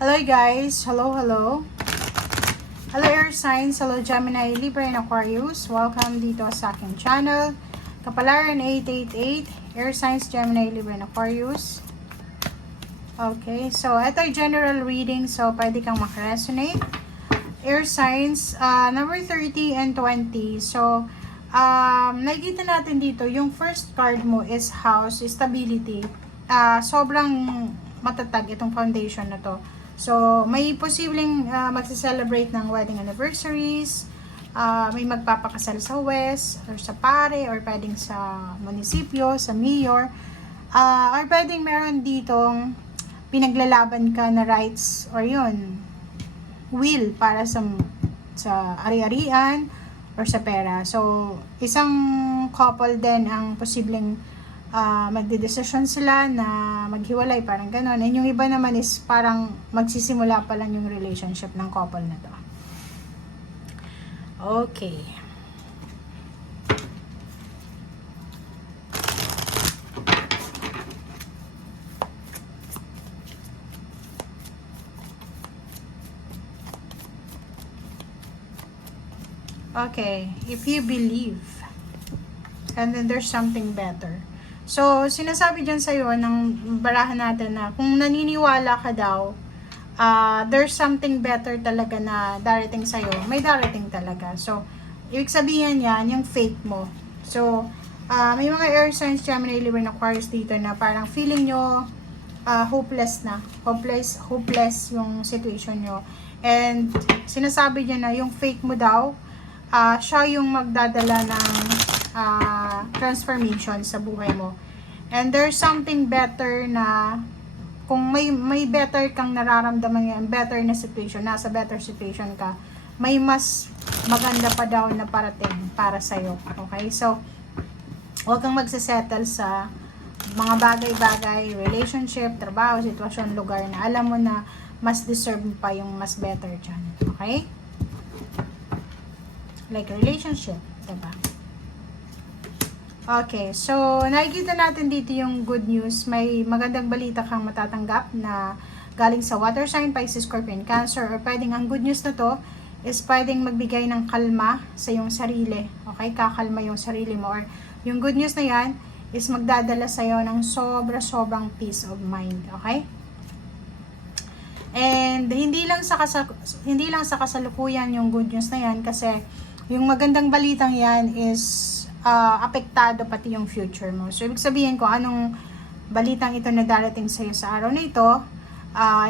Hello guys! Hello! Hello Air Signs! Hello Gemini, Libra, and Aquarius! Welcome dito sa aking channel. Kapalaran 888, Air Signs, Gemini, Libra, and Aquarius. Okay, so ito ay general reading, so pwede kang makaresonate. Air Signs, number 30 and 20. So, nakikita natin dito, yung first card mo is House, Stability. Sobrang matatag itong foundation na to. So, may posibleng magse-celebrate ng wedding anniversaries, may magpapakasal sa West, or sa pare, or pwedeng sa munisipyo, sa mayor, or pwedeng meron ditong pinaglalaban ka na rights, or yun, will para sa ari-arian, or sa pera. So, isang couple din ang posibleng magdedesisyon sila na maghiwalay, parang gano'n. And yung iba naman is parang magsisimula pa lang yung relationship ng couple na to. Okay. Okay, if you believe, and then there's something better. So, sinasabi dyan sa'yo ng barahan natin na kung naniniwala ka daw, there's something better talaga na darating sa'yo. May darating talaga. So, ibig sabihin yan, yung faith mo. So, may mga air signs, Gemini, Libra, and Aquarius dito na parang feeling nyo hopeless na. Hopeless yung situation nyo. And, sinasabi dyan na yung faith mo daw, siya yung magdadala ng transformation sa buhay mo. And there's something better na kung may better kang nararamdaman ngayon, better na situation, nasa better situation ka, may mas maganda pa daw na parating para sa'yo. Okay? So, huwag kang magsasettle sa mga bagay-bagay, relationship, trabaho, sitwasyon, lugar na alam mo na mas deserve pa yung mas better dyan. Okay? Like relationship, diba? Okay, so nakikita natin dito yung good news. May magandang balita kang matatanggap na galing sa water sign, Pisces, Scorpion, Cancer, or pwedeng ang good news na to is pwedeng magbigay ng kalma sa iyong sarili. Okay, kakalma yung sarili mo. Or yung good news na yan is magdadala sa iyo ng sobrang peace of mind. Okay? And hindi lang sa kasalukuyan yung good news na yan, kasi yung magandang balitang yan is apektado pati yung future mo. So, ibig sabihin ko, anong balitang ito na darating sa'yo sa araw na ito,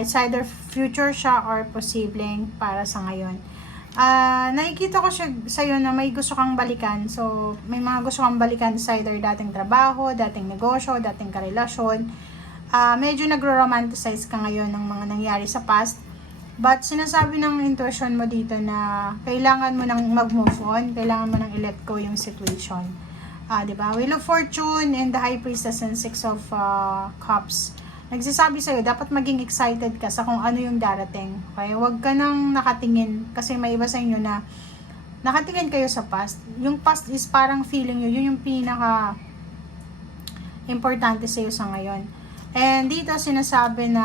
it's either future siya or posibleng para sa ngayon. Nakikita ko siya sa'yo na may gusto kang balikan. So, may mga gusto kang balikan sa either dating trabaho, dating negosyo, dating karelasyon. Medyo nagro-romanticize ka ngayon ng mga nangyari sa past. But sinasabi ng intuition mo dito na kailangan mo nang mag-move on, kailangan mo nang i-let go yung situation. Diba? Wheel of Fortune and the High Priestess and Six of Cups. Nagsasabi sa'yo, dapat maging excited ka sa kung ano yung darating. Okay? Huwag ka nang nakatingin, kasi may iba sa inyo na nakatingin kayo sa past. Yung past is parang feeling nyo, yun yung pinaka importante sa'yo sa ngayon. And dito sinasabi na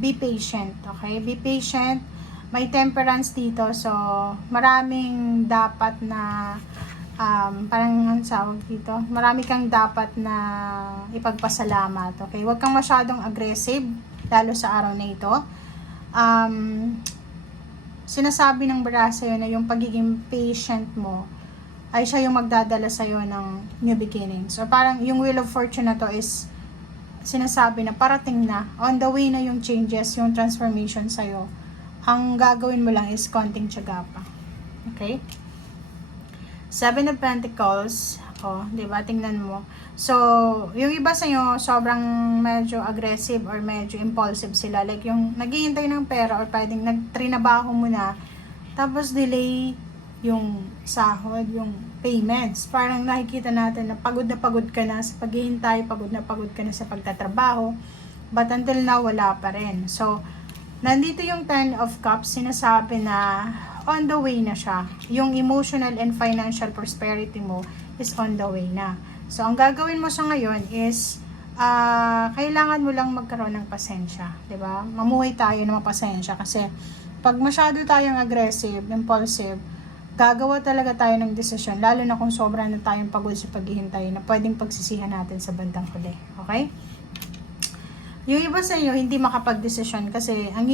be patient, okay? Be patient. May temperance dito, so maraming dapat na parang ang tawag dito, marami kang dapat na ipagpasalamat, okay? Huwag kang masyadong aggressive lalo sa araw na ito. Sinasabi ng bara sa'yo na yung pagiging patient mo ay siya yung magdadala sa'yo ng new beginning. So parang yung Wheel of Fortune na to is sinasabi na parating na, on the way na yung changes, yung transformation sa'yo. Ang gagawin mo lang is konting tiyaga pa. Okay? Seven of Pentacles. Diba? Tingnan mo. So, yung iba sa'yo, sobrang medyo aggressive or medyo impulsive sila. Like yung naghihintay ng pera or pwedeng nagtrinabaho mo na, tapos delay yung sahod, yung payments. Parang nakikita natin na pagod ka na sa paghihintay, pagod ka na sa pagtatrabaho, but until now, wala pa rin. So, nandito yung Ten of Cups, sinasabi na on the way na siya. Yung emotional and financial prosperity mo is on the way na. So, ang gagawin mo sa ngayon is kailangan mo lang magkaroon ng pasensya, 'di ba? Mamuhay tayo ng mapasensya kasi pag masyado tayong aggressive, impulsive, gagawa talaga tayo ng desisyon, lalo na kung sobra na tayong pagod sa paghihintay na pwedeng pagsisihan natin sa bandang huli. Okay? Yung iba sa inyo, hindi makapag-desisyon kasi ang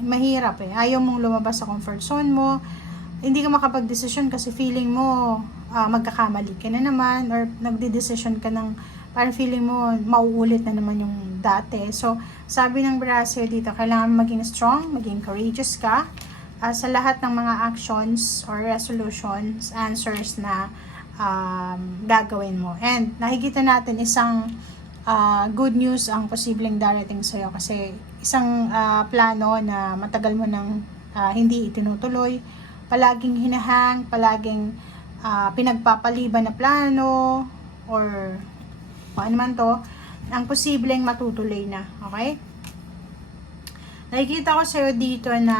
mahirap eh. Ayaw mong lumabas sa comfort zone mo, hindi ka makapag-desisyon kasi feeling mo magkakamali ka na naman or nagde-desisyon ka ng parang feeling mo mauulit na naman yung dati. So, sabi ng brasser dito, kailangan maging strong, maging courageous ka sa lahat ng mga actions or resolutions, answers na gagawin mo. And nakikita natin isang good news ang posibleng darating sa'yo kasi isang plano na matagal mo nang hindi itinutuloy, palaging hinahang, palaging pinagpapaliban na plano or kung ano man to, ang posibleng matutuloy na. Okay? Nakikita ko sa'yo dito na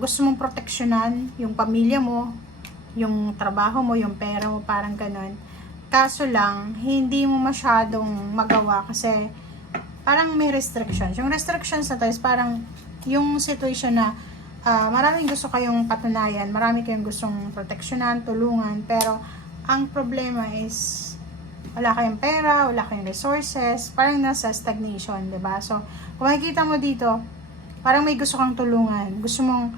gusto mong proteksyonan yung pamilya mo, yung trabaho mo, yung pera mo, parang ganun. Kaso lang, hindi mo masyadong magawa kasi parang may restrictions. Yung restrictions na to is parang yung situation na maraming gusto kayong patunayan, marami kayong gustong proteksyonan, tulungan, pero ang problema is wala kayong pera, wala kayong resources, parang nasa stagnation, 'di ba? So, kung makikita mo dito, parang may gusto kang tulungan, gusto mong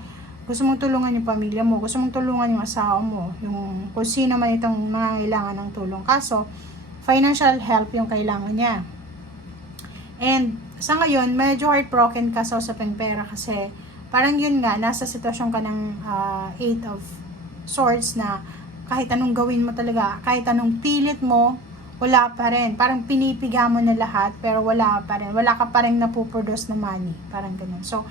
tulungan yung pamilya mo, gusto mong tulungan yung asawa mo, yung kung sino man itong nangangailangan ng tulong. Kaso, financial help yung kailangan niya. And sa ngayon, medyo heartbroken ka sa usaping pera kasi parang yun nga, nasa sitwasyon ka ng 8 of Swords na kahit anong gawin mo talaga, kahit anong pilit mo, wala pa rin. Parang pinipiga mo na lahat, pero wala pa rin. Wala ka pa rin napuproduce na money. Parang ganun. So,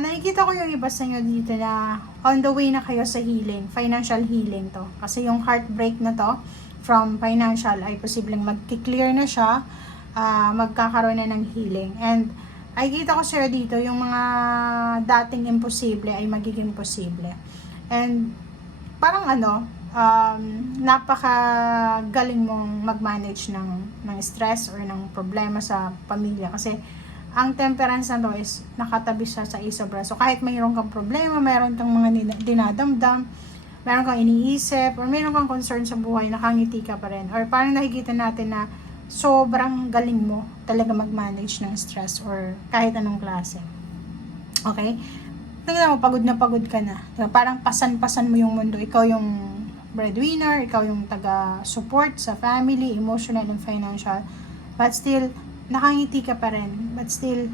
nakikita ko yung iba sa inyo dito na on the way na kayo sa healing. Financial healing to. Kasi yung heartbreak na to, from financial, ay posibleng magki-clear na siya. Magkakaroon na ng healing. And, nakikita ko sa'yo dito, yung mga dating imposible ay magiging posible. And, parang napakagaling mong mag-manage ng stress or ng problema sa pamilya kasi ang temperance na to is nakatabi siya sa Ace of Wands. So kahit mayroon kang problema, mayroon kang mga dinadamdam, mayroon kang iniisip, or mayroon kang concern sa buhay, nakangiti ka pa rin. Or parang nakikita natin na sobrang galing mo talaga mag-manage ng stress or kahit anong klase. Okay? Tingnan mo, pagod na pagod ka na. Diba? Parang pasan-pasan mo yung mundo. Ikaw yung breadwinner, ikaw yung taga-support sa family, emotional and financial. But still, nakangiti ka pa rin. But still,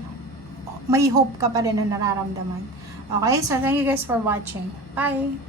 may hope ka pa rin na nararamdaman. Okay? So, thank you guys for watching. Bye!